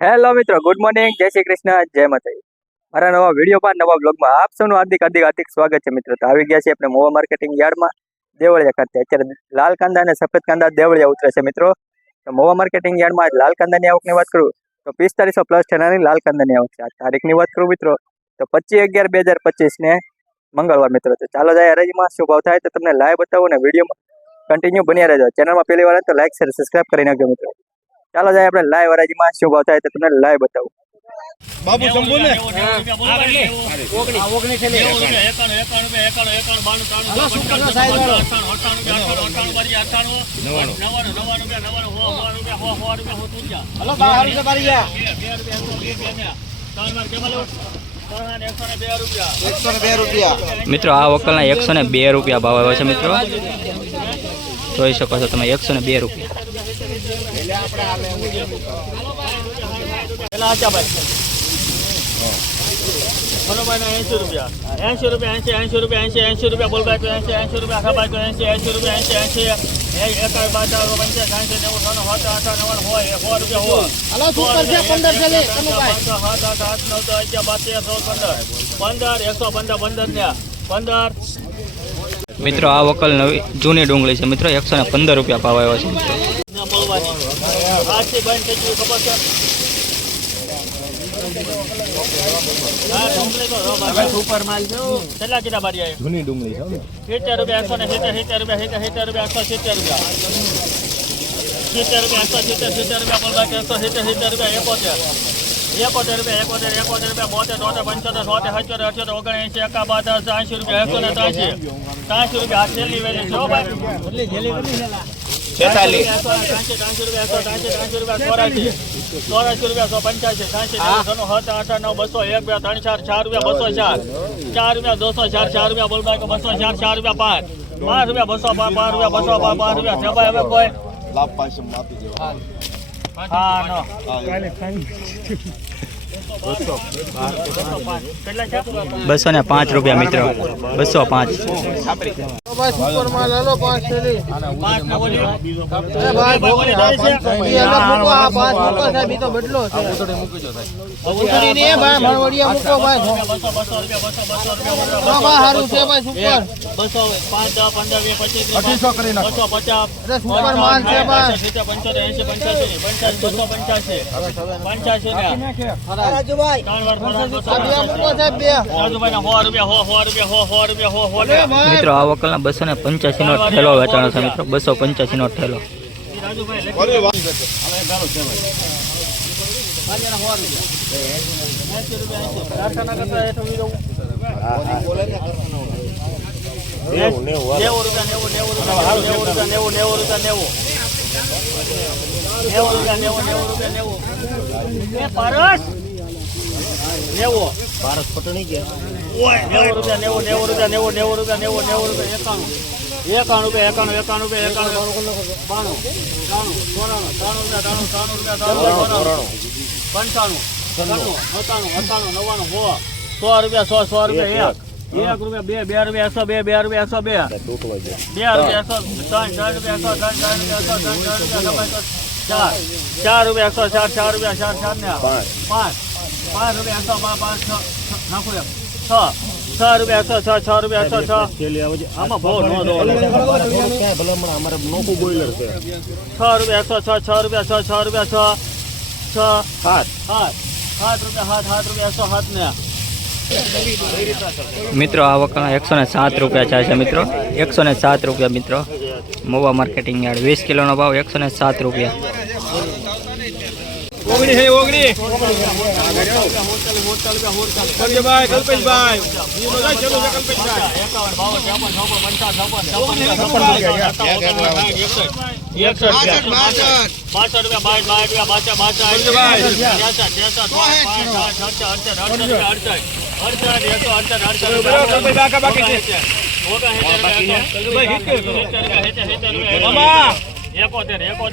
Hello મિત્રો, good morning, જય શ્રી કૃષ્ણ, જય માતાજી. મારા નવા વિડીયો પર નવા બ્લોગમાં આપ સૌનું હાર્દિક સ્વાગત છે મિત્રો. તો આવી ગયા છે આપણે મોવા માર્કેટિંગ યાર્ડમાં દેવળિયા ખાતે. અત્યારે લાલ કાંદા અને સફેદ કાંદા દેવળિયા ઉતરે છે મિત્રો. તો મોવા માર્કેટિંગ યાર્ડમાં લાલ કાંદાની આવકની વાત કરું તો 4500+ ઠેલાની લાલ કાંદાની આવક છે. આ તારીખની વાત કરું મિત્રો તો 25/11/2025 ને મંગળવાર મિત્રો. તો ચાલો જાય હરાજીમાં શું ભાવ થાય તો તમને લાઈવ બતાવું ને વિડીયોમાં કન્ટિન્યુ બન્યા રહેજો. ચેનલમાં પહેલી વાર તો લાઈક શેર સબસ્ક્રાઈબ કરી નાખજો મિત્રો. ચાલો જાય આપણે લાઈવ હરાજીમાં શું ભાવ થાય તો તમને લાઈવ બતાવું. બાબુ શંભુ ને મિત્રો આ વકલના 102 રૂપિયા ભાવ આવ્યો છે મિત્રો. જોઈ શકો છો તમે 102 રૂપિયા. મિત્રો આ વકલ નવી જૂની ડુંગળી છે મિત્રો. 115 રૂપિયા ભાવ આવ્યો છે મિત્રો. જૂની ડુંગળી છે 70 રૂપિયા 170 રૂપિયા 70 રૂપિયા 170 રૂપિયા બોલવા 170 રૂપિયા 71 રૂપિયા 72 75 78 80 રૂપિયા 183 રૂપિયા છેલ્લી વેલી છો ભાઈ 46 રૂપિયા 185 રૂપિયા 204 રૂપિયા 4 રૂપિયા 204 4 રૂપિયા બોલવા 204 4 રૂપિયા 5 રૂપિયા 205 રૂપિયા 205 હવે કોઈ લાભ પાસે આપી દેવા. હા નો કેટલા છે 205 રૂપિયા મિત્રો. 205. સુપર માલ હાલો 5 થેલી 5 ના બોલી એ ભાઈ ભોગલી જાય છે એ અલગ મૂકો આ 5 મૂકો સાહેબ ઈ તો બદલો છે ઉતરી મૂકી જો સાહેબ ઉતરી ને ભાઈ મારવડિયા મૂકો ભાઈ 200 રૂપિયા ના ભાઈ હારું છે ભાઈ સુપર 200 5 10 15 20 25 2800 કરી નાખો. 250 અરે સુપર માલ છે ભાઈ 75 85 રાજુભાઈ આ બે મૂકો સાહેબ બે મિત્રો આ વકલના 285 નો ઠેલો વેચાણો છે મિત્રો. 285 નો ઠેલો. અરે વાહ. ભારત ફોટો નહીં ગયા 90 રૂપિયા 91 રૂપિયા 1 રૂપિયા 2 રૂપિયા 4 રૂપિયા 5 રૂપિયા 6 આમાં ભાવ ન દો ભલામણ અમારે નોખું બોઈલર છે 6 રૂપિયા 6 રૂપિયા 7 રૂપિયા 107 ને મિત્રો આ વકલના 107 રૂપિયા ચાલે છે મિત્રો. 107 રૂપિયા મિત્રો. મોવા માર્કેટિંગ યાર્ડ 20 કિલોનો ભાવ 107 રૂપિયા. એકોતેર 72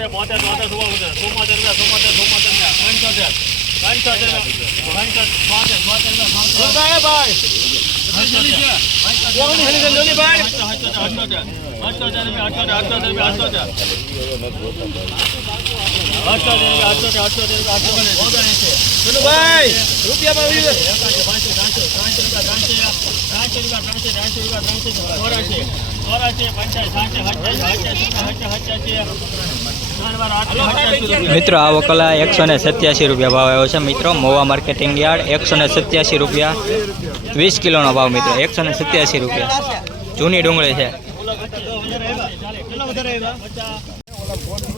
72 મિત્રો આ વકલા 187 રૂપિયા ભાવ આવ્યો છે મિત્રો મોવા માર્કેટિંગ યાર્ડ 187 રૂપિયા 20 કિલોનો ભાવ મિત્રો 187 રૂપિયા જૂની ડુંગળી છે.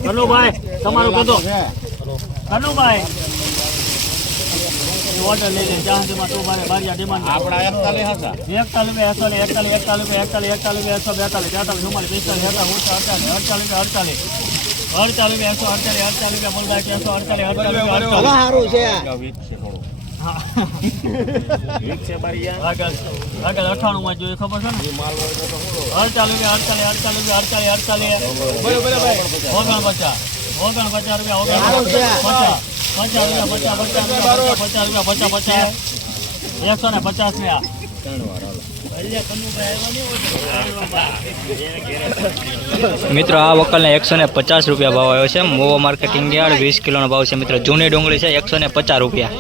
કનુભાઈ તમારું કદો કનુભાઈ ઓર્ડર લઈ લે જ્યાં સુધીમાં તું મારે બારિયા ડિમાન્ડ આપણા 41 સારું છે આગળ 98 માં જોઈએ ખબર છે ને 150 મિત્રો આ વકલને 150 રૂપિયા ભાવ આવ્યો છે મોવા માર્કેટિંગ યાર્ડ 20 કિલોનો ભાવ છે મિત્રો જૂની ડુંગળી છે 150 રૂપિયા.